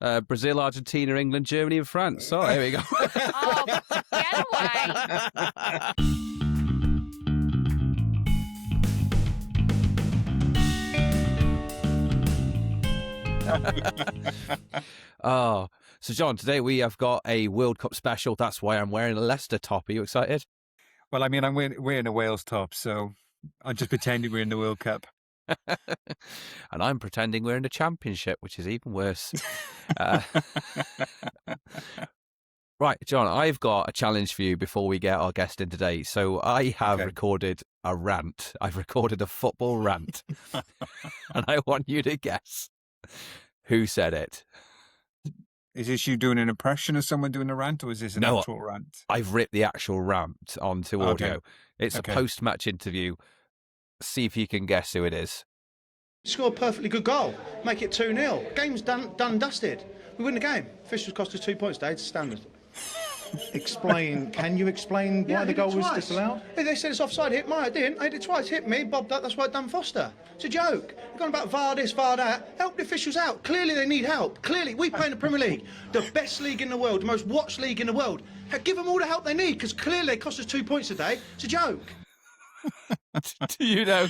Brazil, Argentina, England, Germany, and France. Oh, here we go. Oh, get away. Oh, so John, today we have got a World Cup special. That's why I'm wearing a Leicester top. Are you excited? Well, I mean, I'm wearing a Wales top, so I'm just pretending we're in the World Cup. And I'm pretending we're in the Championship, which is even worse. Right, John, I've got a challenge for you before we get our guest in today. So I have recorded a rant. I've recorded a football rant. And I want you to guess who said it. Is this you doing an impression of someone doing a rant, or is this an actual rant? I've ripped the actual rant onto audio. Okay. It's a post-match interview. See if you can guess who it is. Score a perfectly good goal. Make it 2-0. Game's done, dusted. We win the game. Officials cost us 2 points today. It's standard. Can you explain why the goal was disallowed? They said it's offside. Hit me. I didn't. I hit it twice. Hit me. Bobbed that. That's why I done Foster. It's a joke. They're going about VAR this, VAR that. Help the officials out. Clearly they need help. Clearly. We play in the Premier League. The best league in the world. The most watched league in the world. Give them all the help they need, because clearly they cost us 2 points today. It's a joke. Do you know?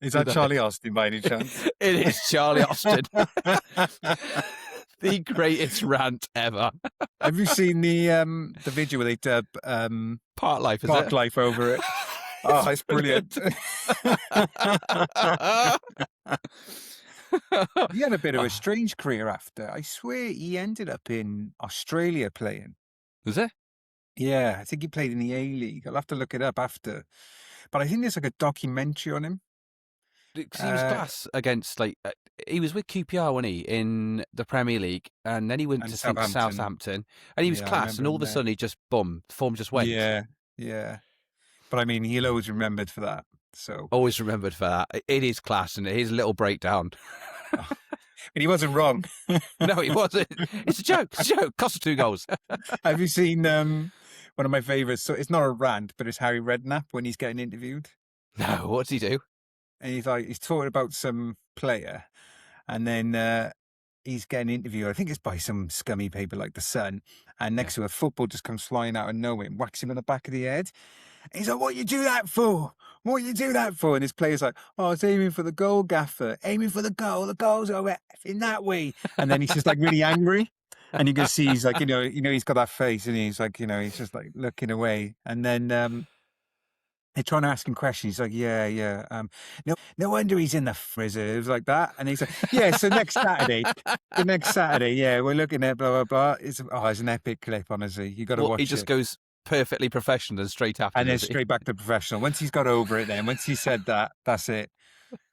Is that Charlie Austin by any chance? It is Charlie Austin. The greatest rant ever. Have you seen the video where they dub Park Life, is Park it? Life over it? Oh, it's brilliant. He had a bit of a strange career after. I swear he ended up in Australia playing. Was it? Yeah, I think he played in the A-League. I'll have to look it up after. But I think there's like a documentary on him. Because he was class against, he was with QPR, wasn't he, in the Premier League, and then he went to Southampton, and he was class, and all of a sudden he just, boom, form just went. Yeah. But I mean, he'll always remembered for that. So always remembered for that. It is class, and his little breakdown. But he wasn't wrong. No, he wasn't. It's a joke. It's a joke. Cost us 2 goals. Have you seen one of my favourites? So it's not a rant, but it's Harry Redknapp when he's getting interviewed. No, what does he do? And he's talking about some player, and then he's getting interviewed. I think it's by some scummy paper like The Sun, and next to a football just comes flying out of nowhere and whacks him on the back of the head. And he's like, "What you do that for? What you do that for?" And his player's like, "Oh, I was aiming for the goal, gaffer. Aiming for the goal. The goal's over in that way." And then he's just like really angry. And you can see he's like, he's got that face, and he's like, he's just like looking away. And then they're trying to ask him questions. He's like, yeah. No wonder he's in the freezer. It was like that. And he's like, yeah, so next Saturday, yeah, we're looking at blah, blah, blah. It's an epic clip, honestly. You got to watch it. He just goes perfectly professional and straight after. And then straight back to professional. Once he's got over it then, once he said that, that's it.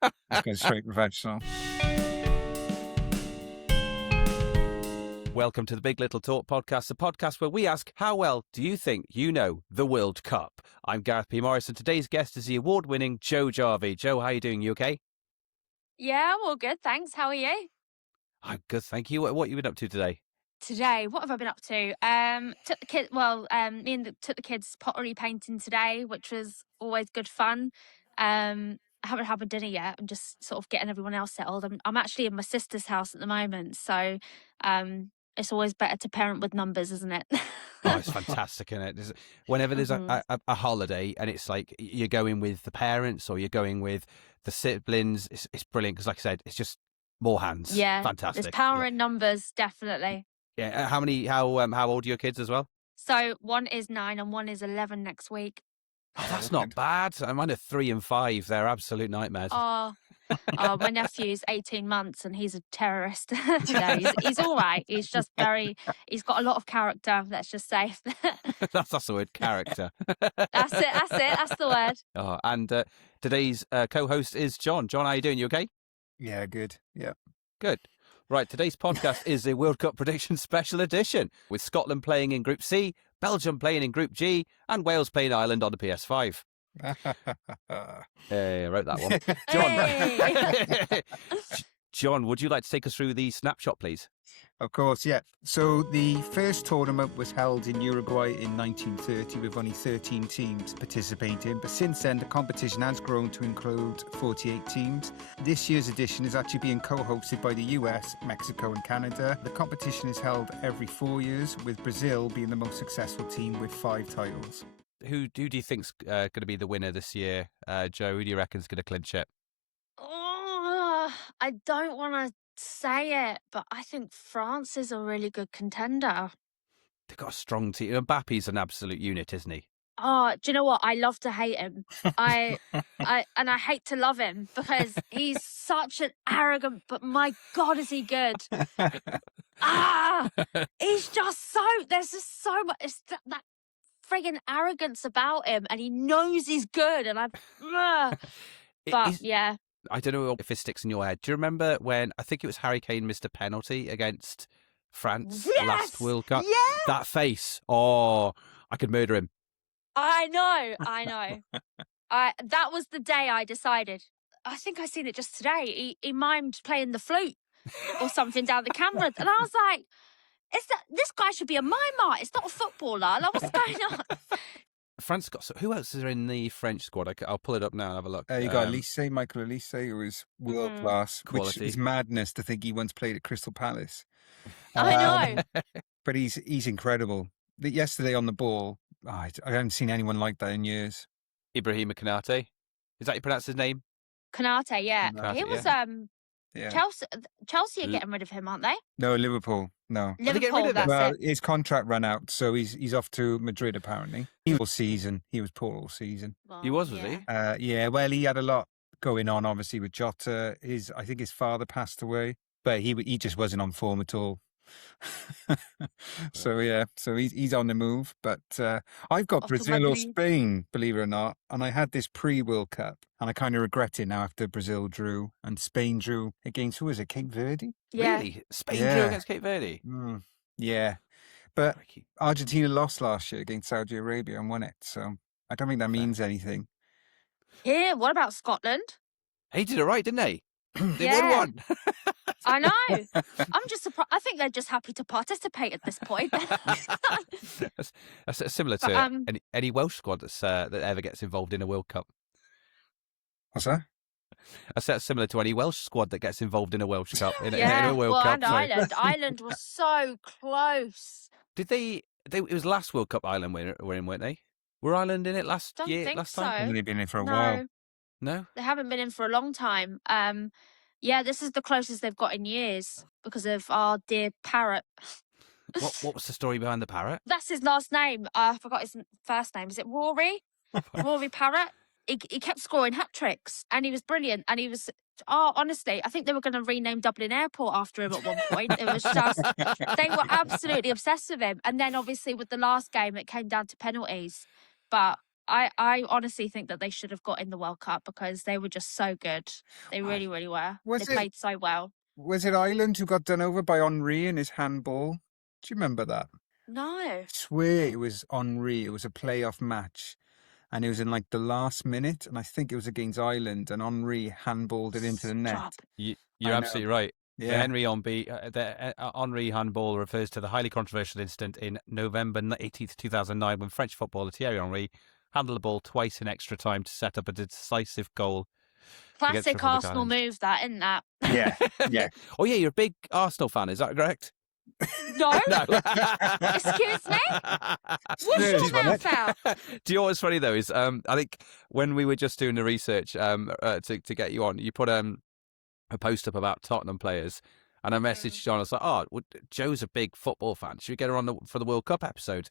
He's going straight professional. Welcome to the Big Little Talk podcast, the podcast where we ask, how well do you think you know the World Cup? I'm Gareth P. Morris, and today's guest is the award-winning Joe Jarvie. Joe, how are you doing? You okay? Yeah, I'm all good, thanks. How are you? I'm good, thank you. What have you been up to today? Today, what have I been up to? Took the kids pottery painting today, which was always good fun. I haven't had my dinner yet. I'm just sort of getting everyone else settled. I'm actually in my sister's house at the moment, so it's always better to parent with numbers, isn't it? Oh, it's fantastic, isn't it? Whenever there's a holiday and it's like you're going with the parents or you're going with the siblings, it's brilliant because, like I said, it's just more hands. Yeah, fantastic. There's power in numbers, definitely. Yeah, how old are your kids as well? So one is 9 and one is 11 next week. Oh, that's not bad. Mine are 3 and 5. They're absolute nightmares. Oh, my nephew's 18 months and he's a terrorist. No, he's all right. He's just he's got a lot of character, let's just say. That's the word, character. That's it. That's the word. Oh, and today's co-host is John. John, how are you doing? You okay? Yeah, good. Yeah. Good. Right, today's podcast is a World Cup prediction special edition, with Scotland playing in Group C, Belgium playing in Group G, and Wales playing Ireland on the PS5. Hey, I wrote that one. John, would you like to take us through the snapshot, please? Of course, yeah. So the first tournament was held in Uruguay in 1930 with only 13 teams participating. But since then, the competition has grown to include 48 teams. This year's edition is actually being co-hosted by the US, Mexico and Canada. The competition is held every 4 years, with Brazil being the most successful team with 5 titles. Who do you think's going to be the winner this year, Joe? Who do you reckon's going to clinch it? Oh, I don't want to say it, but I think France is a really good contender. They've got a strong team. Mbappe's an absolute unit, isn't he? Oh, do you know what? I love to hate him. I hate to love him because he's such an arrogant, but my God, is he good? He's just there's just so much, it's that friggin' arrogance about him, and he knows he's good, and yeah. I don't know if it sticks in your head. Do you remember when, I think it was Harry Kane missed a penalty against France last World Cup? Yes! That face. Oh, I could murder him. I know. That was the day I decided. I think I seen it just today. He mimed playing the flute or something down the camera, and I was like, this guy should be a mime artist, not a footballer. Like, what's going on? France got... who else is in the French squad? I'll pull it up now and have a look. You got Michael Elise, who is world class, which is madness to think he once played at Crystal Palace. I know. But he's incredible. Yesterday on the ball, I haven't seen anyone like that in years. Ibrahima Konate. Is that how you pronounce his name? Konate, yeah. Konate, He was yeah. Chelsea are getting rid of him, aren't they? No, Liverpool. No. Liverpool, that's well, it. his contract ran out, so he's off to Madrid apparently. He was poor all season. Well, He was he? Yeah, well, he had a lot going on, obviously, with Jota. I think his father passed away, but he just wasn't on form at all. So he's on the move. But I've got Brazil or Spain, believe it or not, and I had this pre-World Cup, and I kind of regret it now after Brazil drew and Spain drew against, who was it, Cape Verde? Yeah. Really? Spain drew against Cape Verde? Yeah, but Argentina lost last year against Saudi Arabia and won it, so I don't think that means anything. Yeah, what about Scotland? He did it right, didn't they? They won one. I know. I'm just surprised. I think they're just happy to participate at this point. That's similar to any Welsh squad that ever gets involved in a World Cup. What's that? I said similar to any Welsh squad that gets involved in a Welsh Cup. In yeah, a World Cup. And Ireland. Ireland was so close. Did they? It was last World Cup Ireland were in, weren't they? Were Ireland in it last Don't year? think Last so. time? They've been in for a while. No, they haven't been in for a long time. Yeah, this is the closest they've got in years because of our dear parrot. What was the story behind the parrot? That's his last name. I forgot his first name. Is it Rory? Rory Parrott. He kept scoring hat tricks, and he was brilliant. And he was, honestly, I think they were going to rename Dublin Airport after him at one point. It was just, they were absolutely obsessed with him. And then obviously with the last game, it came down to penalties. But I honestly think that they should have got in the World Cup because they were just so good. They really, really were. They played so well. Was it Ireland who got done over by Henry in his handball? Do you remember that? No. I swear it was Henry. It was a playoff match. And it was in like the last minute. And I think it was against Ireland. And Henry handballed it into the net. You're absolutely right. Yeah. The Henry handball refers to the highly controversial incident in November 18th, 2009, when French footballer Thierry Henry handled the ball twice in extra time to set up a decisive goal. Classic Arsenal move, that, isn't that? Yeah, yeah. Oh, yeah, you're a big Arsenal fan, is that correct? No. Excuse me? What's your mouth out? Do you know what's funny, though, is I think when we were just doing the research to get you on, you put a post up about Tottenham players, and I messaged John. I was like, Joe's a big football fan. Should we get her on for the World Cup episode?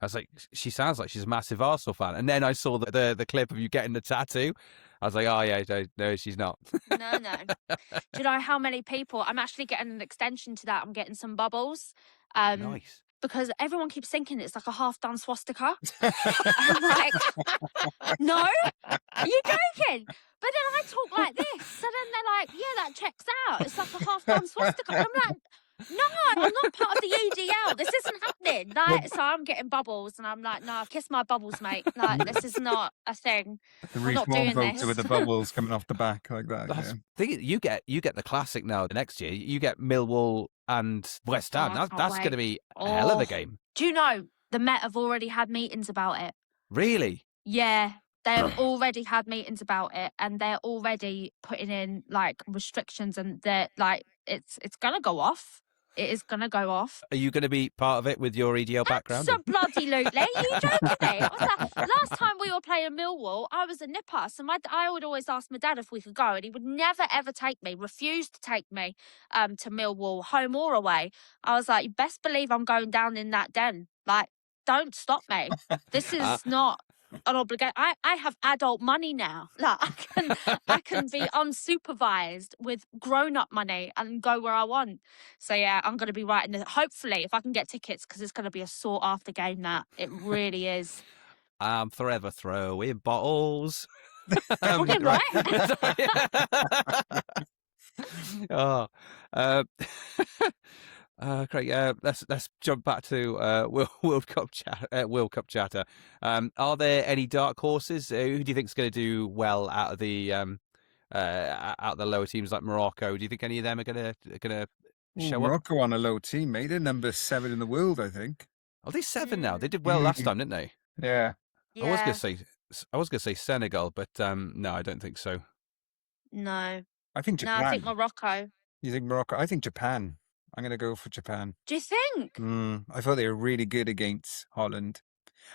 I was like, she sounds like she's a massive Arsenal fan. And then I saw the clip of you getting the tattoo. I was like, oh, yeah, no, she's not. No. Do you know how many people? I'm actually getting an extension to that. I'm getting some bubbles. Nice. Because everyone keeps thinking it's like a half-done swastika. I'm like, no? Are you joking? But then I talk like this. So then they're like, yeah, that checks out. It's like a half-done swastika. And I'm like, No, I'm not part of the UDL. This isn't happening. Like, so I'm getting bubbles, and I'm like, no, kiss my bubbles, mate. Like, this is not a thing. The We're not reform doing voter this. with the bubbles coming off the back like that. That's, Yeah. thing, you get the classic now. The next year, you get Millwall and West Ham. I That's can't going to wait. be a hell of a Oh. game. Do you know the Met have already had meetings about it? Really? Yeah, they've already had meetings about it, and they're already putting in like restrictions, and they're like, it's gonna go off. It is gonna go off. Are you going to be part of it with your EDL background? Absolutely. You joking me? What's that? Last time we were playing Millwall, I was a nipper, so I would always ask my dad if we could go, and he would never ever take me. Refused to take me to Millwall, home or away. I was like, you best believe I'm going down in that den. Like, don't stop me. This is not an obligation. I have adult money now. Like, I can be unsupervised with grown-up money and go where I want. So yeah, I'm going to be writing this. Hopefully, if I can get tickets, because it's going to be a sought after game. That it really is. I'm forever throwing bottles. Fucking right. Oh, Craig. Let's jump back to World Cup chatter. Are there any dark horses? Who do you think is going to do well out of the lower teams like Morocco? Do you think any of them are going to show up? Morocco on a low team, mate. They're number 7 in the world, I think. Are they 7 now? They did well last time, didn't they? Yeah. Yeah. I was gonna say Senegal, but no, I don't think so. No. I think Japan. No, I think Morocco. You think Morocco? I think Japan. I'm going to go for Japan. Do you think? I thought they were really good against Holland.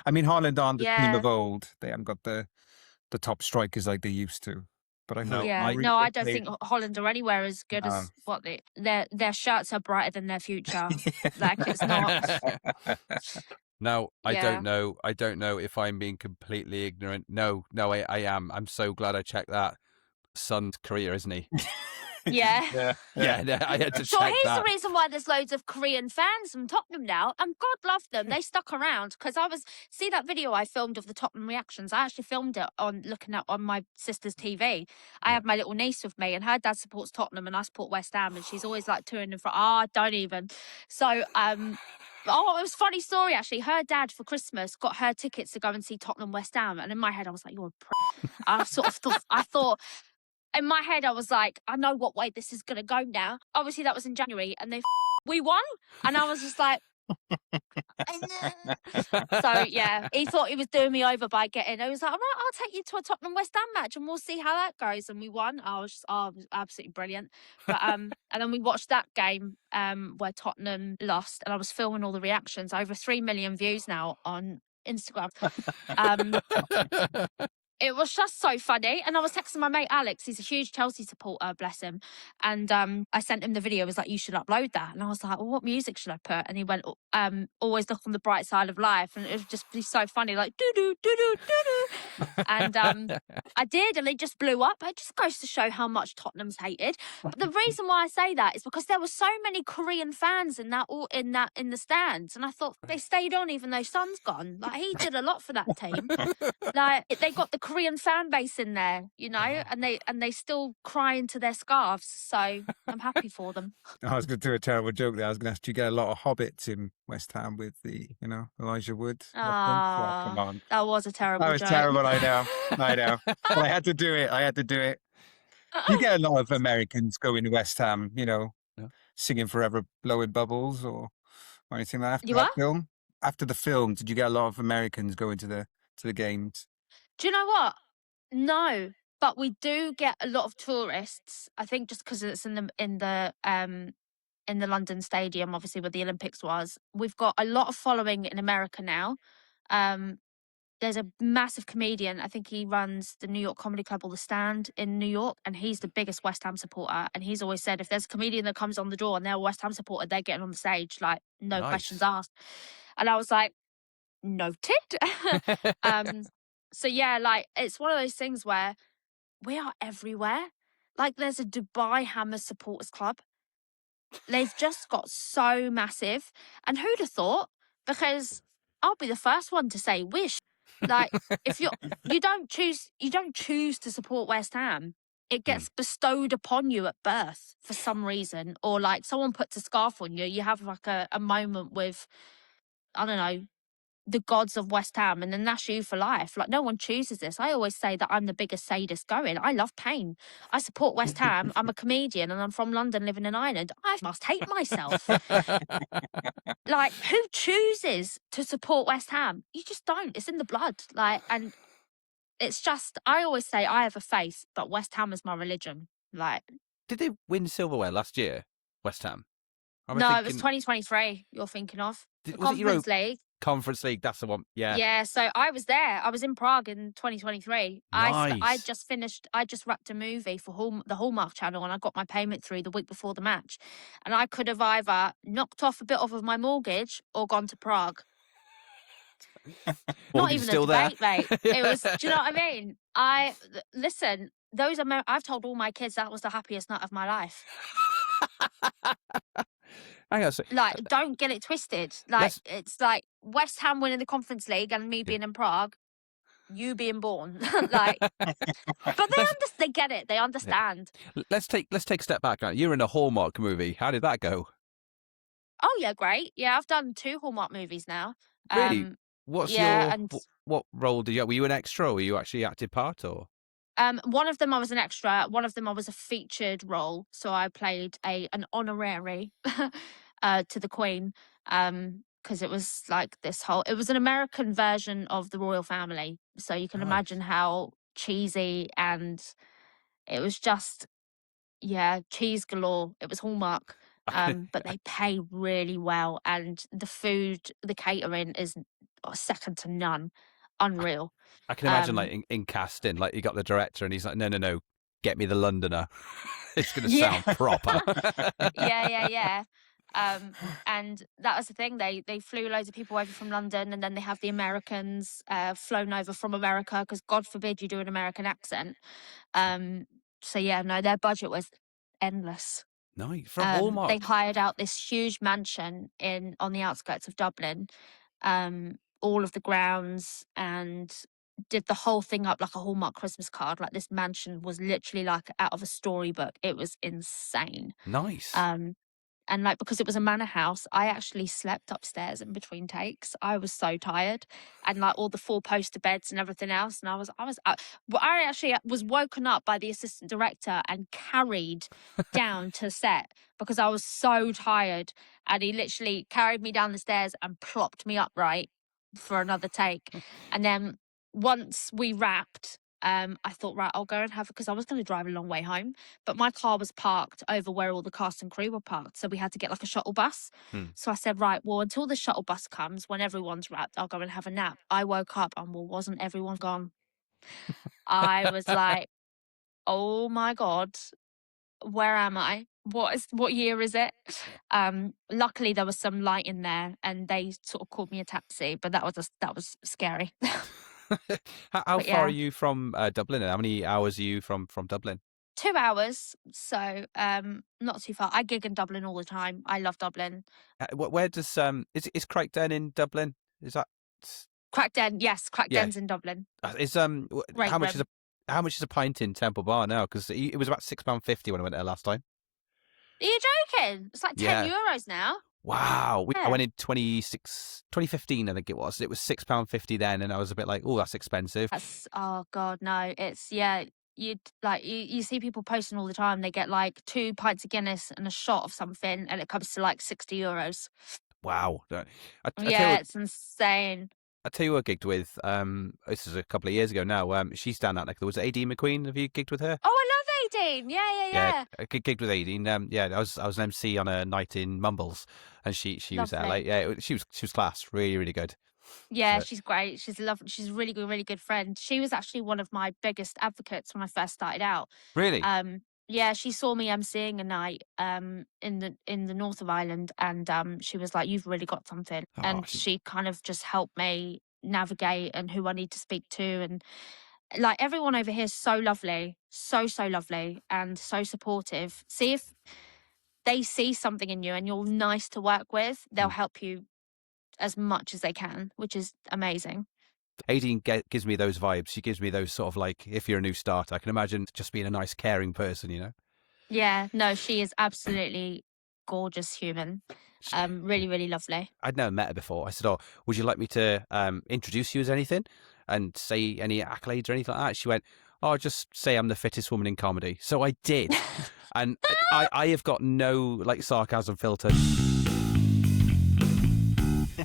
I mean, Holland aren't the team of old. They haven't got the top strikers like they used to. But I thought, I don't think Holland are anywhere as good as what their shirts are brighter than their future. Like, it's not. No, I don't know. I don't know if I'm being completely ignorant. No, I am. I'm so glad I checked that. Son's career, isn't he? Yeah. Yeah, I had to So check here's that. the reason why there's loads of Korean fans from Tottenham now, and God love them. They stuck around because see that video I filmed of the Tottenham reactions. I actually filmed it on my sister's TV. I have my little niece with me, and her dad supports Tottenham, and I support West Ham, and she's always like touring in front. Don't even. So it was a funny story actually. Her dad for Christmas got her tickets to go and see Tottenham West Ham, and in my head I was like, "You're a prick." I thought. In my head, I was like, I know what way this is going to go now. Obviously, that was in January, and we won. And I was just like, so yeah, he thought he was doing me over by getting. I was like, all right, I'll take you to a Tottenham West Ham match, and we'll see how that goes. And we won. It was absolutely brilliant. But and then we watched that game where Tottenham lost, and I was filming all the reactions. Over 3 million views now on Instagram. It was just so funny. And I was texting my mate Alex, he's a huge Chelsea supporter, bless him. And I sent him the video. He was like, you should upload that. And I was like, well, what music should I put? And he went, always look on the bright side of life. And it would just be so funny, like, doo-doo, doo-doo, doo-doo. And I did, and it just blew up. It just goes to show how much Tottenham's hated. But the reason why I say that is because there were so many Korean fans in the stands. And I thought they stayed on even though Son's gone. Like, he did a lot for that team. Like, they got the Korean fan base in there, you know, and they still cry into their scarves. So I'm happy for them. I was going to do a terrible joke there. I was going to ask, do you get a lot of hobbits in West Ham with the, Elijah Wood? Come on. That was a terrible joke. That was terrible, I know. But I had to do it. You get a lot of Americans going to West Ham, singing Forever Blowing Bubbles or anything like that. You what? Film. After the film, did you get a lot of Americans going to the games? Do you know what? No, but we do get a lot of tourists. I think just because it's in the London Stadium, obviously where the Olympics was. We've got a lot of following in America now. There's a massive comedian. I think he runs the New York Comedy Club or the Stand in New York, and he's the biggest West Ham supporter. And he's always said if there's a comedian that comes on the door and they're a West Ham supporter, they're getting on the stage, like no questions asked. And I was like, noted. So yeah, like it's one of those things where we are everywhere. Like there's a Dubai Hammers supporters club. They've just got so massive. And who'd have thought? Because I'll be the first one to say wish. Like if you don't choose to support West Ham. it gets bestowed upon you at birth for some reason, or like someone puts a scarf on you. You have like a moment with, I don't know, the gods of West Ham, and then that's you for life. Like, no one chooses this. I always say that I'm the biggest sadist going. I love pain. I support West Ham. I'm a comedian and I'm from London living in Ireland. I must hate myself. Like, who chooses to support West Ham? You just don't. It's in the blood. Like, and it's just, I always say I have a faith, but West Ham is my religion. Like, Did they win silverware last year, West Ham? no, it was 2023 you're thinking of. The was it Conference League. Conference League, that's the one. Yeah. Yeah, so I was there. I was in Prague in 2023. Nice. I just finished, I just wrapped a movie for the Hallmark channel, and I got my payment through the week before the match. And I could have either knocked off a bit off of my mortgage or gone to Prague. Not even still a debate, mate. It was, do you know what I mean? Listen, I've told all my kids that was the happiest night of my life. Hang on, so, like, don't get it twisted. Like, it's like West Ham winning the Conference League and me being in Prague, you being born. Like, but they get it. They understand. Let's take a step back now. You're in a Hallmark movie. How did that go? Oh yeah, great. Yeah, I've done 2 Hallmark movies now. Really? What's and what role did you? Were you an extra, or were you actually active part, or? One of them I was an extra. One of them I was a featured role. So I played an honorary to the Queen. Because it was like it was an American version of the royal family. So you can imagine how cheesy, and it was just, yeah, cheese galore. It was Hallmark. But they pay really well, and the food, the catering is second to none. Unreal. I can imagine, like, in casting, like, you got the director and he's like, no, get me the Londoner. It's going to sound proper. Yeah. And that was the thing. They flew loads of people over from London, and then they have the Americans flown over from America, because God forbid you do an American accent. So yeah, no, their budget was endless. Nice. From Hallmark. They hired out this huge mansion on the outskirts of Dublin, all of the grounds, and did the whole thing up like a Hallmark Christmas card. Like, this mansion was literally like out of a storybook. It was insane. Nice. And like, because it was a manor house, I actually slept upstairs in between takes. I was so tired, and like all the 4-poster beds and everything else. And I actually was woken up by the assistant director and carried down to set because I was so tired. And he literally carried me down the stairs and plopped me upright for another take. And then once we wrapped, I thought, right, I'll go and have, because I was going to drive a long way home, but my car was parked over where all the cast and crew were parked. So we had to get like a shuttle bus. So I said, right, well, until the shuttle bus comes, when everyone's wrapped, I'll go and have a nap. I woke up and, well, wasn't everyone gone? I was like, oh my God, where am I? What year is it? Luckily there was some light in there, and they sort of called me a taxi, but that was scary. How far are you from Dublin? How many hours are you from Dublin? 2 hours, so not too far. I gig in Dublin all the time. I love Dublin. Where does is Craigden in Dublin? Is that Craigden? Yes, Craigden's in Dublin. Is how much is a pint in Temple Bar now? Because it was about £6.50 when I went there last time. Are you joking? It's like €10 now. Wow. I went in 2015, I think it was. It was £6.50 then, and I was a bit like, oh, that's expensive. Oh God, no. It's, yeah, you see people posting all the time. They get like 2 pints of Guinness and a shot of something, and it comes to like €60. Wow. It's insane. I tell you who I gigged with. This is a couple of years ago now. She's down that neck. There was AD McQueen. Have you gigged with her? Oh, I love Aideen. Yeah. I gigged with Aideen. I was an MC on a night in Mumbles, and she was there. Like, she was class. Really, really good. Yeah, she's great. She's lovely. She's a really good friend. She was actually one of my biggest advocates when I first started out. Really? Yeah, she saw me emceeing a night in the north of Ireland, and she was like, "You've really got something." And she kind of just helped me navigate and who I need to speak to, and like, everyone over here is so lovely, so lovely, and so supportive. See, if they see something in you and you're nice to work with, they'll help you as much as they can, which is amazing. Aideen gives me those vibes. She gives me those sort of like, if you're a new starter, I can imagine just being a nice, caring person, you know? Yeah, no, she is absolutely gorgeous human. Really, really lovely. I'd never met her before. I said, "Oh, would you like me to introduce you as anything and say any accolades or anything like that?" She went, "Oh, just say I'm the fittest woman in comedy." So I did, and I have got no like sarcasm filter.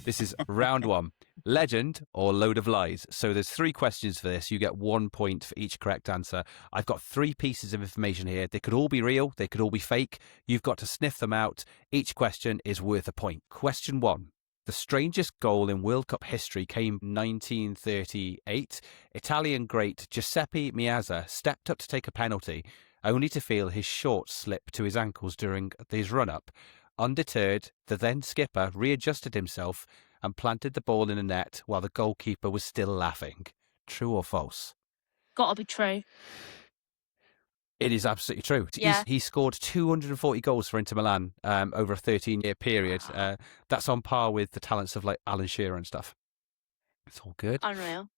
This is round one. Legend or load of lies. So there's 3 questions for this. You get 1 point for each correct answer. I've got 3 pieces of information here. They could all be real. They could all be fake. You've got to sniff them out. Each question is worth a point. Question 1. The strangest goal in World Cup history came in 1938. Italian great Giuseppe Meazza stepped up to take a penalty, only to feel his shorts slip to his ankles during his run-up. Undeterred, the then skipper readjusted himself and planted the ball in the net while the goalkeeper was still laughing. True or false? Gotta be true. It is absolutely true. Yeah. He scored 240 goals for Inter Milan over a 13-year period. That's on par with the talents of like Alan Shearer and stuff. It's all good. Unreal.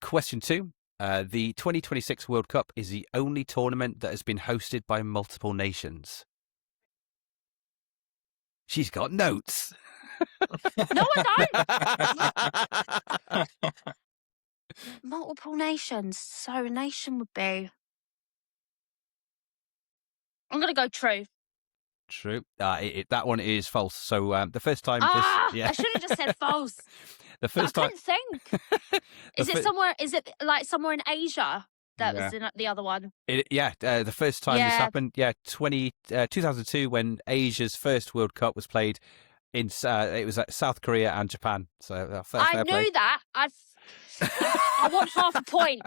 Question 2. The 2026 World Cup is the only tournament that has been hosted by multiple nations. She's got notes. No, I don't. Multiple nations. So a nation would be. I'm gonna go true. True. That one is false. So the first time I should have just said false. The first I time. couldn't think. Is it somewhere? Is it like somewhere in Asia? That Yeah. was the other one. The first time this happened, 2002, when Asia's first World Cup was played in, it was at South Korea and Japan. So fair I play. knew that. I want half a point.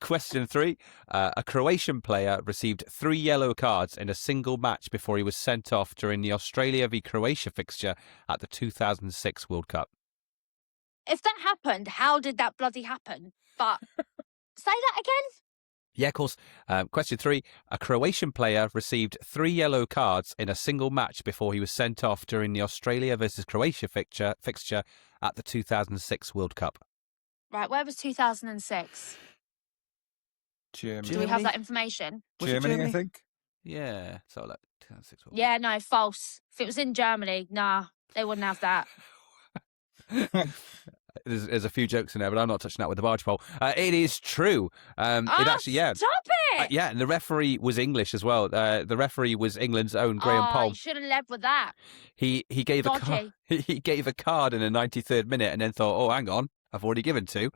Question 3. A Croatian player received 3 yellow cards in a single match before he was sent off during the Australia v Croatia fixture at the 2006 World Cup. If that happened, how did that bloody happen? But say that again. Yeah, of course. Question 3. A Croatian player received 3 yellow cards in a single match before he was sent off during the Australia versus Croatia fixture at the 2006 World Cup. Right, where was 2006? Germany. Do we have that information? Germany, I think. Yeah. So like 2006 World Yeah, no, false. If it was in Germany, nah, they wouldn't have that. Cup. There's a few jokes in there, but I'm not touching that with the barge pole. It is true. It actually, Stop it! yeah, and the referee was English as well. The referee was England's own Graham Poll. You should have led with that. He gave Dodgy. he gave a card in the 93rd minute and then thought, oh, hang on, I've already given 2.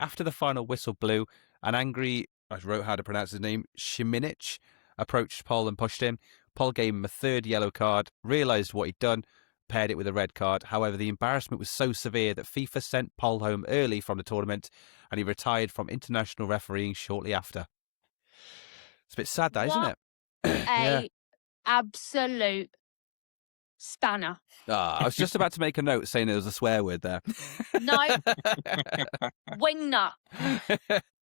After the final whistle blew, an angry, I wrote how to pronounce his name, Šimunić, approached Paul and pushed him. Paul gave him a 3rd yellow card, realised what he'd done, paired it with a red card. However, the embarrassment was so severe that FIFA sent Paul home early from the tournament and he retired from international refereeing shortly after. It's a bit sad, that, isn't it? A absolute spanner. I was just about to make a note saying there was a swear word there. No. Wingnut.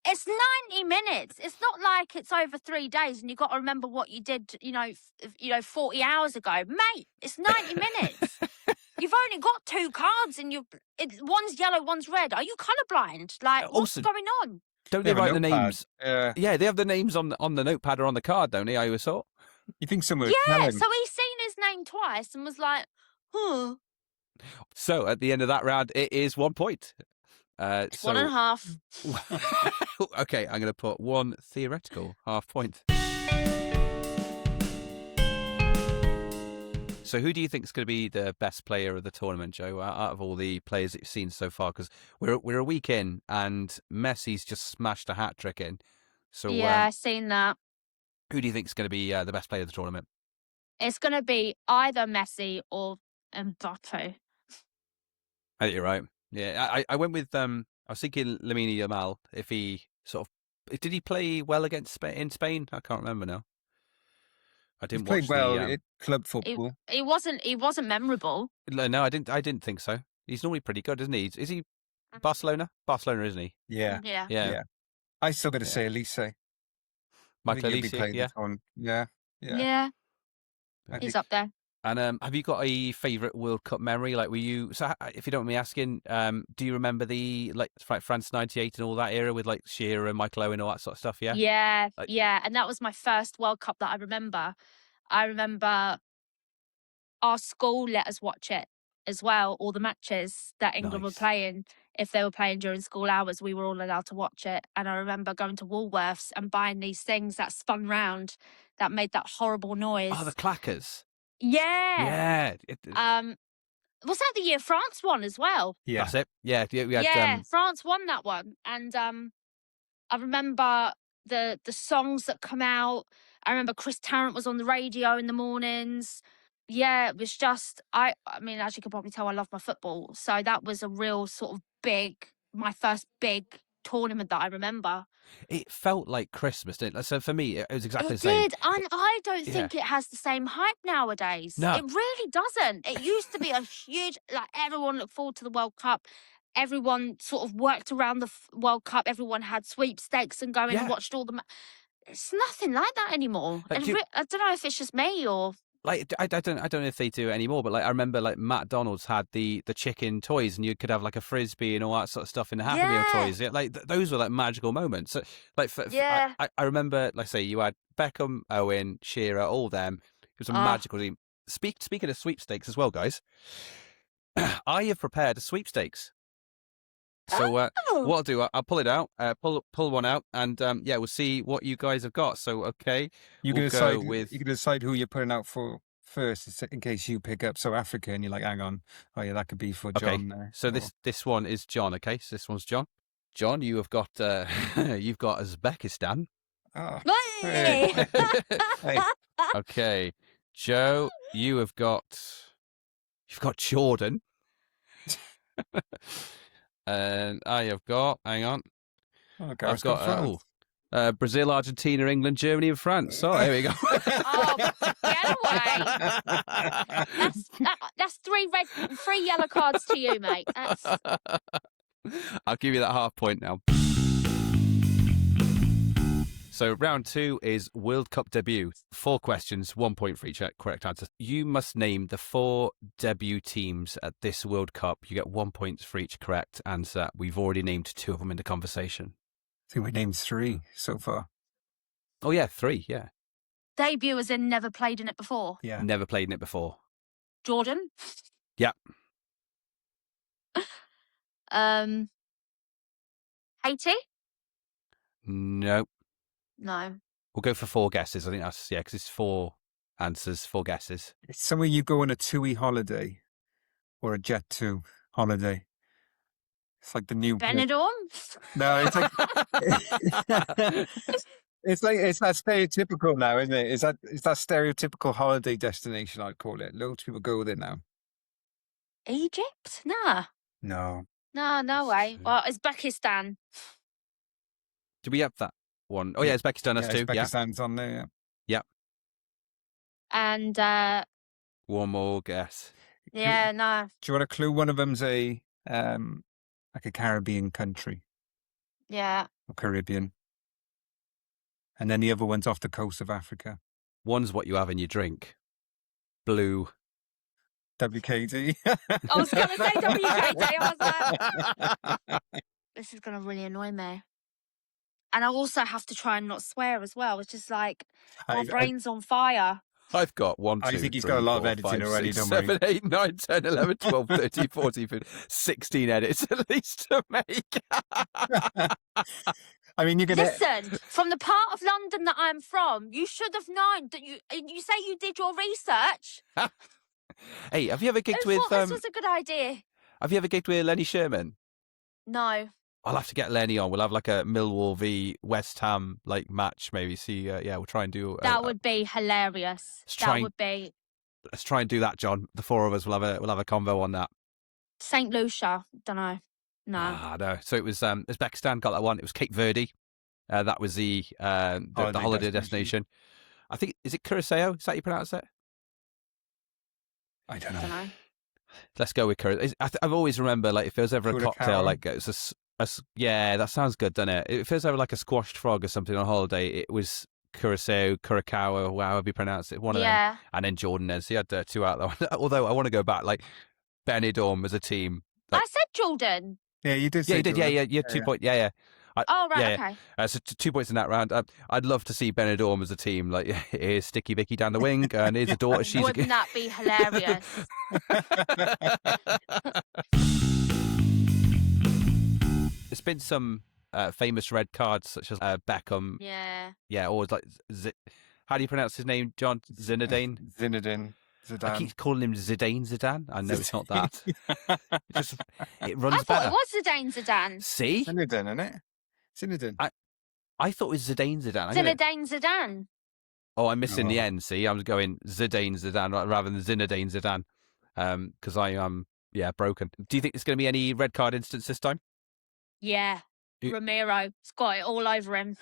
It's 90 minutes. It's not like it's over 3 days and you've got to remember what you did, 40 hours ago. Mate, it's 90 minutes. You've only got 2 cards and one's yellow, one's red. Are you colourblind? Like, what's Also, going on? Don't They they have a write the notepad. names? Yeah. They have the names on the notepad or on the card, don't they? I always thought. You think someone would Yeah, tell him? so he's seen his name twice and was like, huh. So at the end of that round, it is 1 point. 1.5. Okay, I'm going to put 1 theoretical half point. So who do you think is going to be the best player of the tournament, Joe, out of all the players that you've seen so far? Because we're a week in and Messi's just smashed a hat-trick in. So Yeah, I've seen that. who do you think is going to be the best player of the tournament? It's going to be either Messi or Mbappe. I think you're right. Yeah, I went with I was thinking Lamine Yamal. If he did he play well against in Spain? I can't remember now. I He's didn't played watch well the. at club football. He wasn't memorable. No, I didn't think so. He's normally pretty good, isn't he? Is he Barcelona? Barcelona, isn't he? Yeah. Yeah. Yeah. I still got to say Elise. I Michael think he'll be Olise, playing yeah. this one. Yeah. Yeah. I He's think up there. And have you got a favourite World Cup memory? Like, were you? So, if you don't mind me asking, do you remember the France '98 and all that era with like Shearer and Michael Owen, all that sort of stuff? Yeah. Yeah, Like, yeah. And that was my first World Cup that I remember. I remember our school let us watch it as well, all the matches that England were nice. playing. If they were playing during school hours, we were all allowed to watch it. And I remember going to Woolworths and buying these things that spun round that made that horrible noise. Oh, the clackers. Yeah. Yeah. Was that the year France won as well? Yeah. That's it. Yeah. We had, France won that one. And I remember the songs that come out. I remember Chris Tarrant was on the radio in the mornings. Yeah, it was just I mean, as you could probably tell, I love my football. So that was a real sort of my first big tournament that I remember. It felt like Christmas, didn't it? So for me, it was exactly It the same. did, and I don't think it has the same hype nowadays. No. It really doesn't. It used to be a huge, like, everyone looked forward to the World Cup. Everyone sort of worked around the World Cup. Everyone had sweepstakes and going and watched all the. It's nothing like that anymore. Like, I don't know if it's just me or. Like, I don't know if they do it anymore, but like I remember like McDonald's had the chicken toys, and you could have like a frisbee and all that sort of stuff in the Happy Meal toys. Yeah, like those were like magical moments. So, like, I remember, like, say you had Beckham, Owen, Shearer, all them. It was a magical team. Speaking of sweepstakes as well, guys, I have prepared a sweepstakes. So what I'll do, I'll pull it out, pull one out, and we'll see what you guys have got. So you can decide who you're putting out for first, in case you pick up South Africa and you're like, hang on, oh yeah, that could be for John. There. So this one is John. Okay, so this one's John. John, you have got you've got Uzbekistan. Oh. Hey. Okay, Joe, you've got Jordan. And I have got, hang on. Oh, Gareth's got Brazil, Argentina, England, Germany, and France. Oh, here we go. Oh, get away. That's three yellow cards to you, mate. I'll give you that half point now. So round 2 is World Cup debut. 4 questions, 1 point for each correct answer. You must name the 4 debut teams at this World Cup. You get 1 point for each correct answer. We've already named 2 of them in the conversation. I think we named 3 so far. Oh yeah, 3, yeah. Debut as in never played in it before? Yeah. Never played in it before. Jordan? Yeah. Haiti? No. No. We'll go for 4 guesses. I think that's, because it's 4 answers, 4 guesses. It's somewhere you go on a TUI holiday or a Jet 2 holiday. It's like the new Benidorm? No, it's like it's that stereotypical now, isn't it? It's that stereotypical holiday destination, I'd call it. Loads of people go there now. Egypt? Nah. No. No way. Well, Uzbekistan. Do we have that one? Oh yeah, Uzbekistan has 2. Uzbekistan's on there. Yeah. And one more guess. Yeah, no. Do you want a clue? One of them's a like a Caribbean country. Yeah. Or Caribbean. And then the other one's off the coast of Africa. One's what you have in your drink. Blue. WKD. I was going to say WKD. I was like, this is going to really annoy me. And I also have to try and not swear as well. It's just like, my brain's on fire. I've got 1, 2, I think he's 3, got a lot 4, of editing 5, already, 6, don't 7, 8, 9, 10, 11, 12, 13, 14, 15, 16 edits at least to make. I mean, you can listen. From the part of London that I'm from, you should have known that you say you did your research. Hey, have you ever gigged with? This was a good idea. Have you ever gigged with Lenny Sherman? No. I'll have to get Lenny on. We'll have like a Millwall v West Ham like match, maybe. See, we'll try and do. That would be hilarious. Let's try and do that, John. The 4 of us will have a convo on that. Saint Lucia, don't know. No. No. So it was Uzbekistan got that one. It was Cape Verde. That was the holiday destination. I think, is it Curacao? Is that how you pronounce it? I don't know. Let's go with Curacao. I've always remember, like, if there was ever a cocktail, like it's yeah, that sounds good, doesn't it? If there's ever like a squashed frog or something on holiday, it was Curacao, however you pronounce it, one of them. Yeah. And then Jordan Ends. He had 2 out there. Although I want to go back, like Benidorm as a team. Like, I said Jordan. Yeah, you did. yeah, Say you did. Jordan. Yeah, 2 points. Yeah. Oh, right, yeah. okay. So 2 points in that round. I'd love to see Benidorm as a team. Like, here's Sticky Vicky down the wing, and here's a daughter. She's Wouldn't that be hilarious? There's been some famous red cards, such as Beckham. Yeah. Or like, how do you pronounce his name, John? Zinedine? Zidane. I keep calling him Zidane. I know it's not that. It runs I thought better. it was Zidane. See? Zinedine, isn't it? Zinedine. I thought it was Zidane. Zidane. Oh, I'm missing the N. See, I'm going Zidane rather than Zinedine Zidane, because I am broken. Do you think there's going to be any red card instance this time? Yeah. Ramiro. It's got it all over him.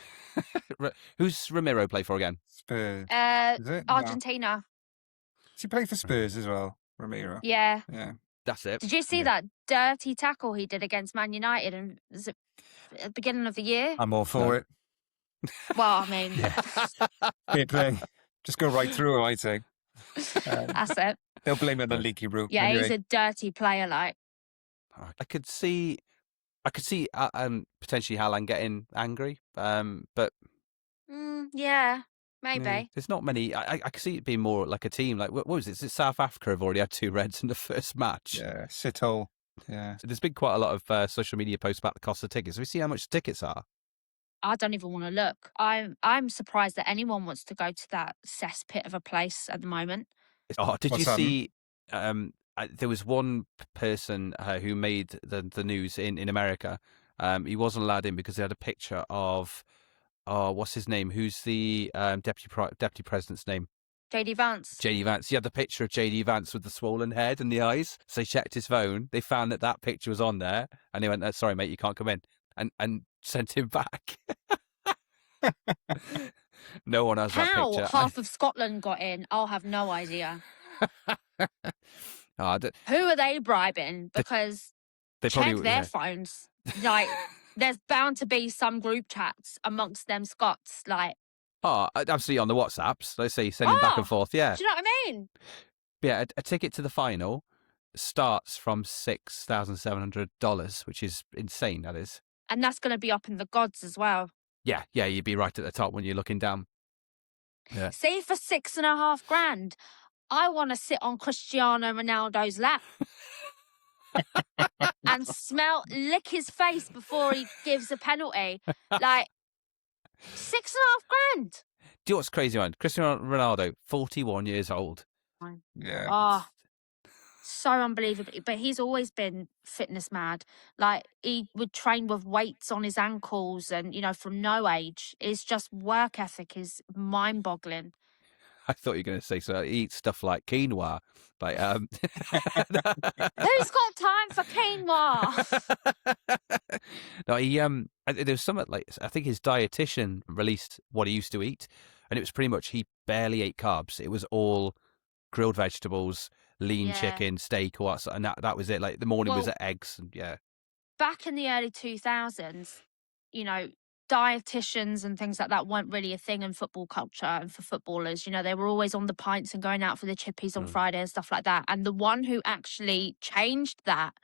Who's Ramiro play for again? Spurs. Is it? Argentina. No. Does he play for Spurs as well, Ramiro? Yeah. Yeah. That's it. Did you see that dirty tackle he did against Man United at the beginning of the year? I'm all for it. Well, I mean, Fair play. Just go right through him, I'd say. that's it. They'll blame it on the leaky route. Yeah, anyway. he's a dirty player, like. I could see potentially Haaland getting angry, but Yeah, maybe. there's not many. I could see it being more like a team. Like what was it? South Africa have already had 2 reds in the first match. Yeah, shithole. Yeah. So there's been quite a lot of social media posts about the cost of tickets. Have you seen how much the tickets are? I don't even want to look. I'm surprised that anyone wants to go to that cesspit of a place at the moment. Oh, did What's you that? see? There was one person who made the news in America. He wasn't allowed in because they had a picture of, what's his name? Who's the deputy president's name? JD Vance. JD Vance. He had the picture of JD Vance with the swollen head and the eyes. So they checked his phone. They found that picture was on there, and they went, "Sorry, mate, you can't come in," and sent him back. No one has that How picture. half of Scotland got in, I'll have no idea. Who are they bribing? Because they check probably, their phones. Like, there's bound to be some group chats amongst them Scots. Like, absolutely on the WhatsApps. Let's say sending back and forth. Yeah, do you know what I mean? Yeah, a ticket to the final starts from $6,700, which is insane. That is. And that's going to be up in the gods as well. Yeah, you'd be right at the top when you're looking down. Yeah. See, for $6,500 grand, I want to sit on Cristiano Ronaldo's lap and lick his face before he gives a penalty. Like, $6,500 grand. Do you know what's crazy, man? Cristiano Ronaldo, 41 years old. Yeah. Oh, so unbelievable. But he's always been fitness mad. Like, he would train with weights on his ankles and, from no age. It's just work ethic is mind-boggling. I thought you were going to say so. He eats stuff like quinoa. Like, Who's got time for quinoa? No, there was something like, I think his dietitian released what he used to eat, and it was pretty much he barely ate carbs. It was all grilled vegetables, lean chicken, steak, or what, and that was it. Like the morning was eggs, and Back in the early 2000s, dietitians and things like that weren't really a thing in football culture and for footballers. They were always on the pints and going out for the chippies on Friday and stuff like that. And the one who actually changed that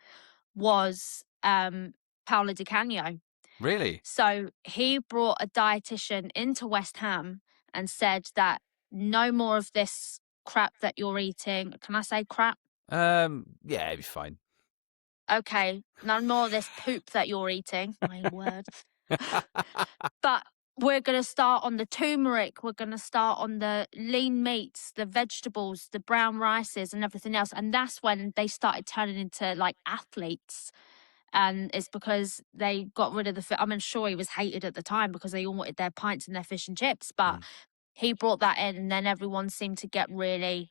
was Paolo Di Canio. Really? So he brought a dietitian into West Ham and said that no more of this crap that you're eating. Can I say crap? Yeah, it'd be fine. Okay, no more of this poop that you're eating. My word. But we're going to start on the turmeric. We're going to start on the lean meats, the vegetables, the brown rices and everything else. And that's when they started turning into like athletes. And it's because they got rid of I'm sure he was hated at the time because they all wanted their pints and their fish and chips. But he brought that in, and then everyone seemed to get really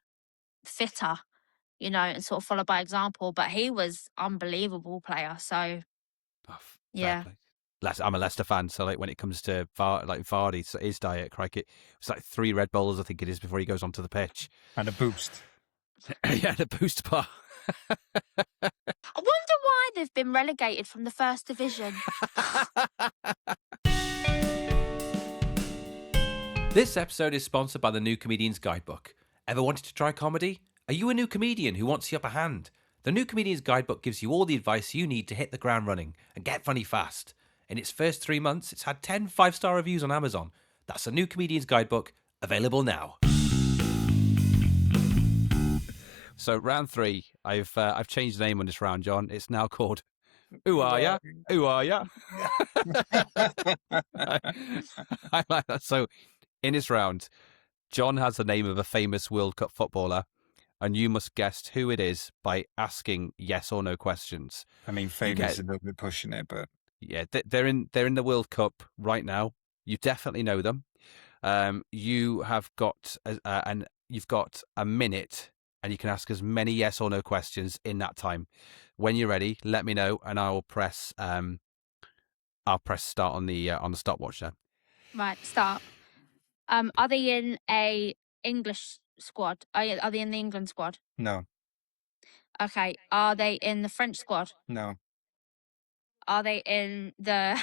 fitter, and sort of follow by example. But he was unbelievable player. So, yeah. I'm a Leicester fan, so like when it comes to Vardy, his diet, crikey, it's like 3 Red Bulls, I think it is, before he goes onto the pitch. And a boost. Yeah, the boost bar. I wonder why they've been relegated from the first division. This episode is sponsored by the New Comedian's Guidebook. Ever wanted to try comedy? Are you a new comedian who wants the upper hand? The New Comedian's Guidebook gives you all the advice you need to hit the ground running and get funny fast. In its first 3 months, it's had 10 5-star reviews on Amazon. That's the New Comedian's Guidebook, available now. So round 3, I've changed the name on this round, John. It's now called Who Are Ya? Who Are Ya? I like that. So in this round, John has the name of a famous World Cup footballer, and you must guess who it is by asking yes or no questions. I mean, famous is a little bit pushing it, but yeah, they're in the World Cup right now. You definitely know them. You have got and you've got a minute, and you can ask as many yes or no questions in that time. When you're ready, let me know, and I'll press start on the stopwatch there. Right, start. Are they in a English squad? Are they in the England squad? no, Okay. Are they in the French squad? no, Are they in the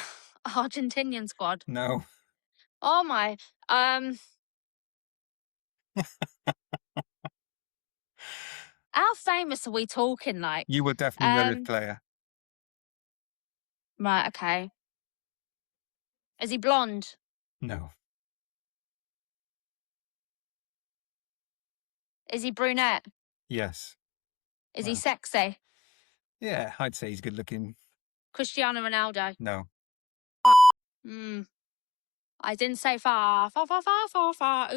Argentinian squad? no. Oh my. How famous are we talking? Like, You will definitely know this player. right, okay. Is he blonde? No, Is he brunette? yes. Is he Well. sexy? Yeah, I'd say he's good looking. Cristiano Ronaldo? No, I didn't say far. Who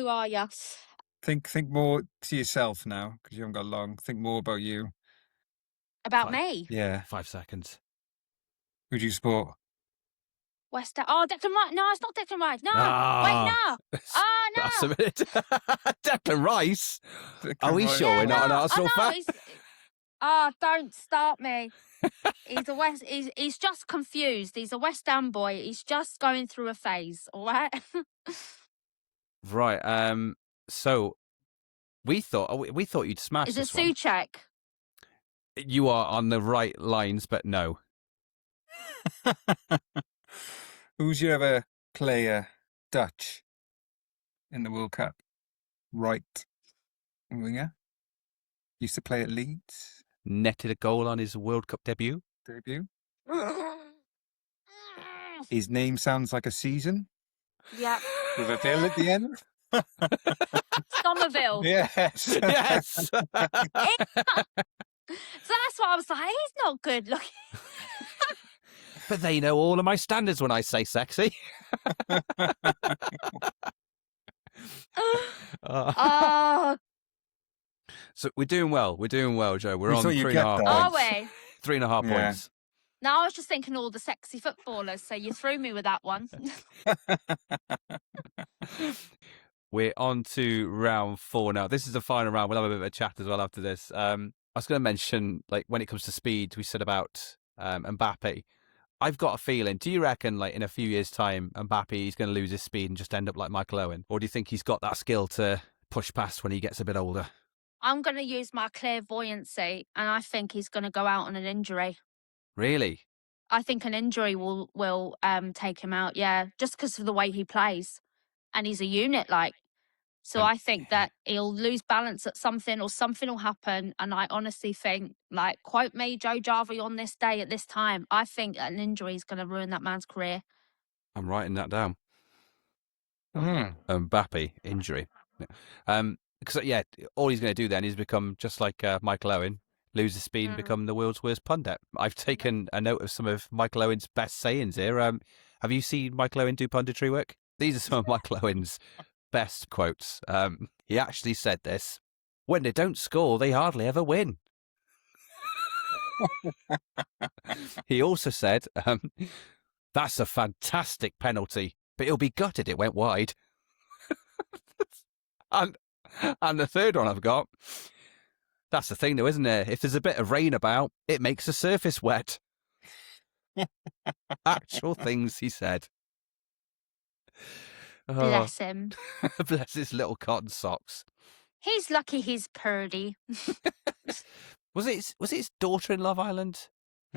are ya? think more to yourself now because you haven't got long. Think more about you. About Fine. me? Yeah. 5 seconds. Who do you support? West Ham. Oh, Declan Rice. No, it's not Declan Rice. No. Ah, Wait, no. Oh, no. That's a minute. Declan Rice. Declan Are we Rice. sure we're Yeah, not an no, Arsenal I know, fan? don't start me. He's just confused. He's a West Ham boy. He's just going through a phase, all right? Right. So we thought you'd smash Is it this one. Suchek? You are on the right lines, but no. Who's your other player, Dutch, in the World Cup? Right winger. Used to play at Leeds. Netted a goal on his World Cup debut. His name sounds like a season. Yeah. With a bill at the end. Somerville. Yes. Yes. So that's what I was like. He's not good looking. But they know all of my standards when I say sexy. Oh, So we're doing well. We're doing well, Joe. We're We on thought you'd 3.5 get points. that. are we? 3.5 Yeah. points. No, I was just thinking all the sexy footballers, so you threw me with that one. We're on to round 4 now. This is the final round. We'll have a bit of a chat as well after this. I was going to mention, like, when it comes to speed, we said about Mbappe. I've got a feeling. Do you reckon, like, in a few years' time, Mbappe is going to lose his speed and just end up like Michael Owen? Or do you think he's got that skill to push past when he gets a bit older? I'm going to use my clairvoyancy, and I think he's going to go out on an injury. Really? I think an injury will take him out. Yeah, just because of the way he plays, and he's a unit, like. So I think that he'll lose balance at something, or something will happen. And I honestly think, like, quote me, Joe Jarvie, on this day at this time, I think an injury is going to ruin that man's career. I'm writing that down. Mm. Mbappe injury. Because yeah, all he's going to do then is become just like Michael Owen, lose his speed and become the world's worst pundit. I've taken a note of some of Michael Owen's best sayings here. Have you seen Michael Owen do punditry work? These are some of Michael Owen's best quotes. He actually said this: "When they don't score, they hardly ever win." He also said, "That's a fantastic penalty, but he'll be gutted it went wide." And the third one I've got, that's the thing though, isn't it? If there's a bit of rain about, it makes the surface wet. Actual things he said. Oh, Bless him. bless his little cotton socks. He's lucky he's purdy. Was it his daughter in Love Island?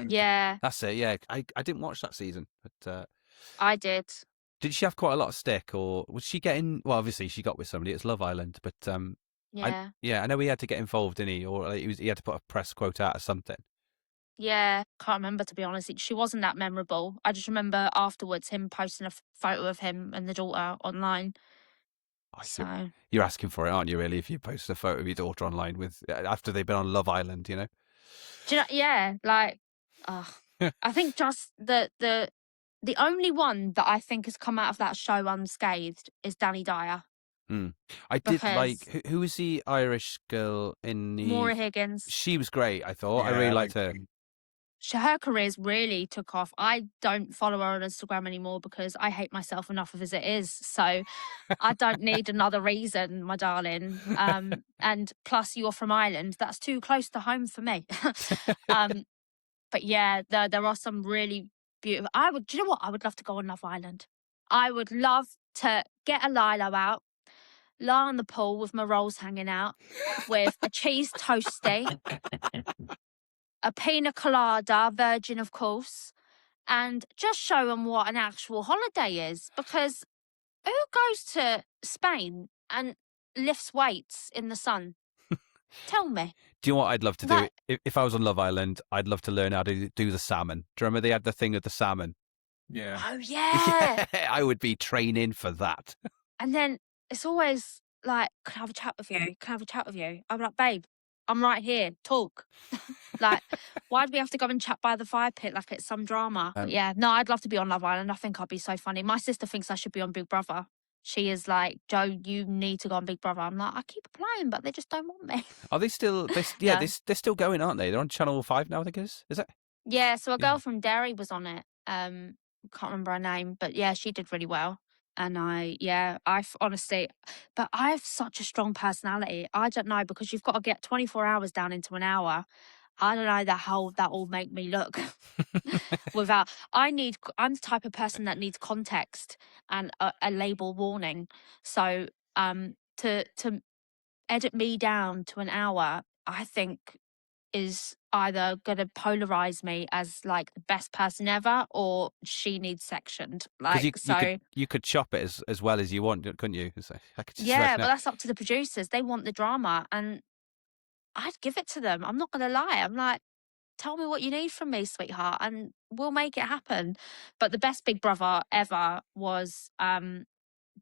Yeah, That's it, yeah. I didn't watch that season, but I did. Did she have quite a lot of stick, or was she getting? Well, obviously she got with somebody. It's Love Island, but I know he had to get involved, didn't he? Or he had to put a press quote out or something. Yeah, can't remember, to be honest. She wasn't that memorable. I just remember afterwards him posting a photo of him and the daughter online. So you're asking for it, aren't you? Really, if you post a photo of your daughter online with after they've been on Love Island, you know. Do you know? Yeah, like, I think just the only one that I think has come out of that show unscathed is Danny Dyer. I did like who was the Irish girl in the Maura Higgins. She was great. I thought Yeah, I really liked her. Her career's really took off. I don't follow her on Instagram anymore because I hate myself enough as it is. So I don't need another reason, my darling. And plus, you're from Ireland. That's too close to home for me. But yeah, there are some really beautiful. Do you know what? I would love to go on Love Island. I would love to get a lilo out, lie on the pool with my rolls hanging out, with a cheese toastie, a pina colada, virgin of course, and just show them what an actual holiday is. Because who goes to Spain and lifts weights in the sun? Tell me. Do you know what I'd love to do? If I was on Love Island, I'd love to learn how to do the salmon. Do you remember they had the thing of the salmon? Yeah. Oh, yeah. I would be training for that. And then it's always like, can I have a chat with you? Can I have a chat with you? I'm like, babe, I'm right here. Talk. Like, why do we have to go and chat by the fire pit like it's some drama? But yeah, no, I'd love to be on Love Island. I think I'd be so funny. My sister thinks I should be on Big Brother. She is like, Joe, you need to go on Big Brother. I'm like, I keep applying, but they just don't want me. Are they still? They're still going, aren't they? They're on Channel 5 now, I think it is. Is it? Yeah, so a girl from Derry was on it. Can't remember her name, but yeah, she did really well. And honestly, but I have such a strong personality. I don't know, because you've got to get 24 hours down into an hour. I don't know how that will make me look. I'm the type of person that needs context and a label warning. So to edit me down to an hour, I think is either going to polarize me as like the best person ever, or she needs sectioned. Like, you could chop it as well as you want, couldn't you? But that's up to the producers. They want the drama, and I'd give it to them. I'm not going to lie. I'm like, tell me what you need from me, sweetheart, and we'll make it happen. But the best Big Brother ever was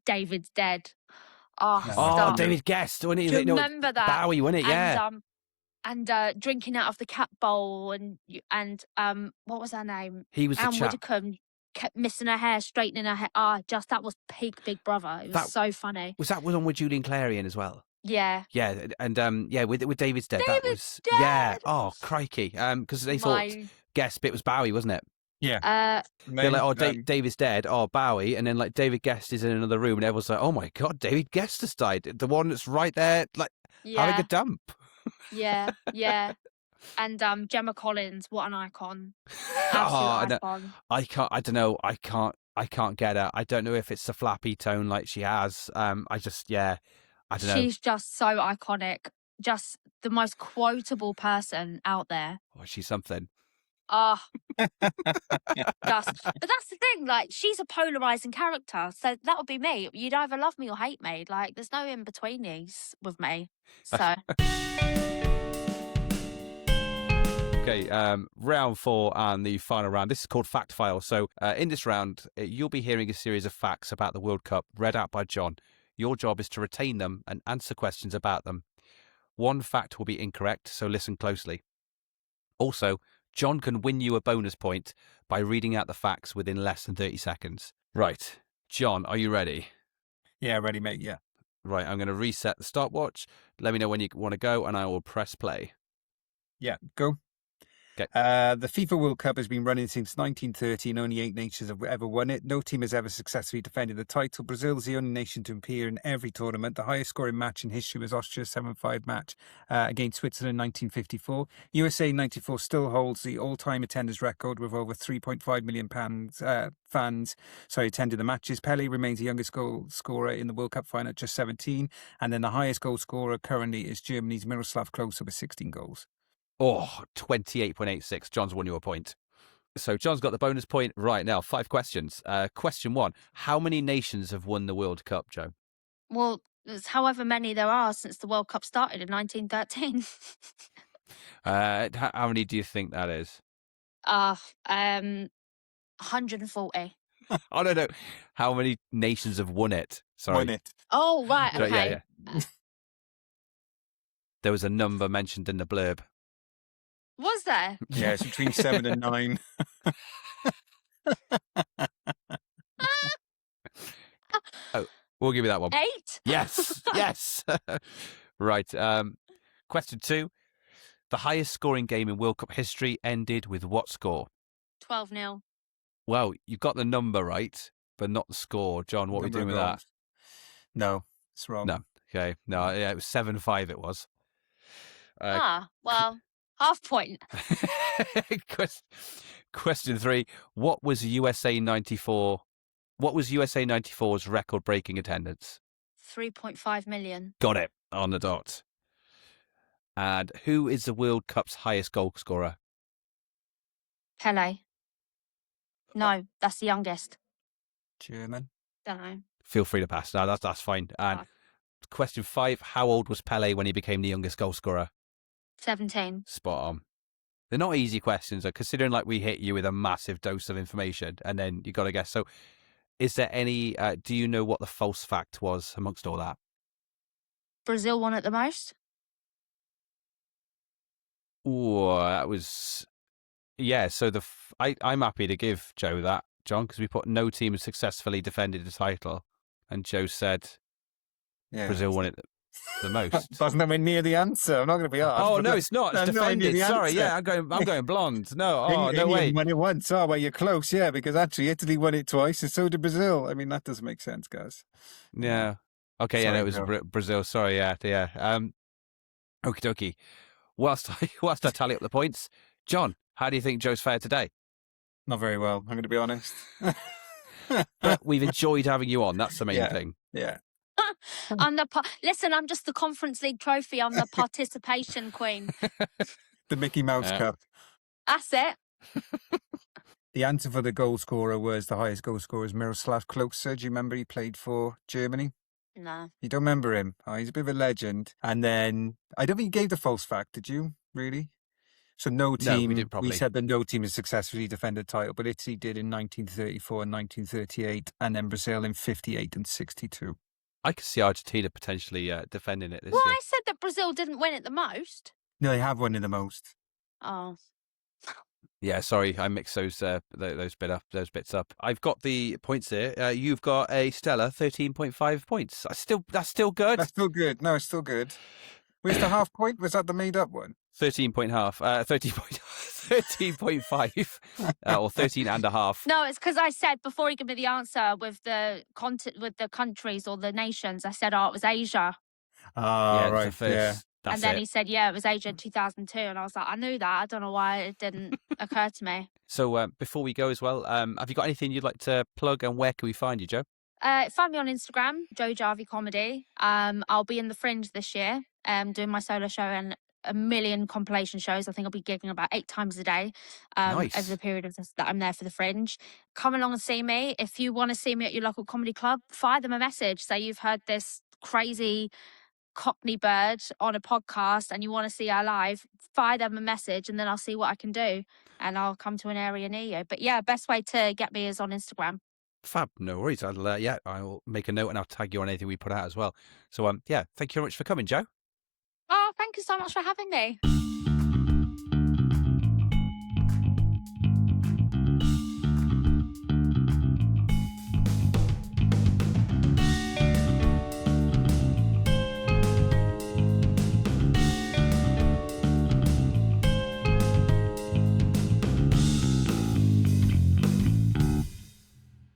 David's Dead. David Guest, wasn't he? Do you remember that? Bowie, wasn't it? Yeah. And drinking out of the cat bowl, and what was her name? He was Anne the chap. Widdecombe kept missing her hair, straightening her hair. That was peak Big Brother. It was so funny. Was that on with Julian Clarion as well? Yeah. Yeah, and with David's Dead. David's Dead. Yeah. Oh, crikey. Because they thought Guest bit was Bowie, wasn't it? Yeah. They're like, David's dead. Oh, Bowie, and then like David Guest is in another room, and everyone's like, oh my god, David Guest has died. The one that's right there, like having a dump. Yeah. And Gemma Collins, what an icon. Icon. I don't know. I can't get her. I don't know if it's the flappy tone like she has. I don't know. She's just so iconic. Just the most quotable person out there. Oh, she's something. But that's the thing. Like, she's a polarizing character, so that would be me. You'd either love me or hate me. Like, there's no in betweenies with me. So. Okay, round 4 and the final round. This is called Fact File. So in this round, you'll be hearing a series of facts about the World Cup read out by John. Your job is to retain them and answer questions about them. One fact will be incorrect, so listen closely. Also, John can win you a bonus point by reading out the facts within less than 30 seconds. Right. John, are you ready? Yeah, ready, mate, yeah. Right, I'm going to reset the stopwatch. Let me know when you want to go, and I will press play. Yeah, go. Okay. The FIFA World Cup has been running since 1930 and only 8 nations have ever won it. No team has ever successfully defended the title. Brazil is the only nation to appear in every tournament. The highest scoring match in history was Austria's 7-5 match against Switzerland in 1954. USA 94 still holds the all-time attendance record with over 3.5 million fans attended the matches. Pelé remains the youngest goal scorer in the World Cup final at just 17. And then the highest goal scorer currently is Germany's Miroslav Klose with 16 goals. Oh, 28.86. John's won you a point. So John's got the bonus point right now. 5 questions. Question 1. How many nations have won the World Cup, Joe? Well, there's however many there are since the World Cup started in 1913. How many do you think that is? 140. Oh, no. How many nations have won it? Sorry. Won it. Oh, right. So, Okay. yeah. There was a number mentioned in the blurb. Was there? Yeah, it's between 7 and 9. Oh, we'll give you that one. 8? Yes. Yes. Right. Question 2. The highest scoring game in World Cup history ended with what score? 12-0. Well, you got the number right, but not the score. John, what are we Number doing of with that? goals. No, it's wrong. No. Okay. No, yeah, it was 7-5 it was. Well, half point. Question 3. What was USA 94? What was USA 94's record-breaking attendance? 3.5 million. Got it on the dot. And who is the World Cup's highest goal scorer? Pele. No, that's the youngest. German. Don't know. Feel free to pass. No, that's fine. And question 5. How old was Pele when he became the youngest goal scorer? 17. Spot on. They're not easy questions, though, considering like we hit you with a massive dose of information and then you got to guess. So is there any, do you know what the false fact was amongst all that? Brazil won it the most? Oh, that was, yeah. So I'm happy to give Joe that, John, because we put no team has successfully defended the title. And Joe said Brazil won it the most. That's nowhere near the answer. I'm not going to be asked. Oh no, it's not. It's defended. Sorry, answer. yeah, I'm going blonde. No, no England way. won it once. Oh, well, you're close, yeah, because actually Italy won it twice, and so did Brazil. I mean, that doesn't make sense, guys. Yeah. Okay. Sorry, yeah, no, it was Brazil. Sorry. Yeah. Yeah. Okie dokie. Whilst I tally up the points, John, how do you think Joe's fared today? Not very well. I'm going to be honest. But we've enjoyed having you on. That's the main thing. Yeah. Listen, I'm just the Conference League trophy. I'm the participation queen. The Mickey Mouse Cup. That's it. The answer for the goal scorer was the highest goal scorer is Miroslav Klose. Do you remember he played for Germany? No. You don't remember him? Oh, he's a bit of a legend. And then, I don't think you gave the false fact, did you? Really? So no team, we didn't probably. We said that no team has successfully defended the title, but Italy did in 1934 and 1938, and then Brazil in 58 and 62. I could see Argentina potentially defending it this Well, year. I said that Brazil didn't win it the most. No, they have won it the most. Oh. Yeah, sorry, I mixed those bits up. I've got the points here. You've got a stellar 13.5 points. That's still good. That's still good. No, it's still good. Where's the half point? Was that the made up one? 13.5, or 13 and a half. No, it's because I said before he gave me the answer with the countries or the nations, I said, it was Asia. Oh, right. Yeah. And then he said, it was Asia in 2002. And I was like, I knew that. I don't know why it didn't occur to me. So before we go as well, have you got anything you'd like to plug and where can we find you, Joe? Find me on Instagram, Jarvie Comedy. I'll be in the Fringe this year, doing my solo show and a million compilation shows. I think I'll be gigging about 8 times a day over the period of that I'm there for the Fringe. Come along and see me. If you want to see me at your local comedy club, fire them a message. Say you've heard this crazy Cockney bird on a podcast and you want to see our live, fire them a message and then I'll see what I can do and I'll come to an area near you. But yeah, best way to get me is on Instagram. Fab, no worries. I'll make a note and I'll tag you on anything we put out as well. So thank you very much for coming, Joe. Oh, thank you so much for having me.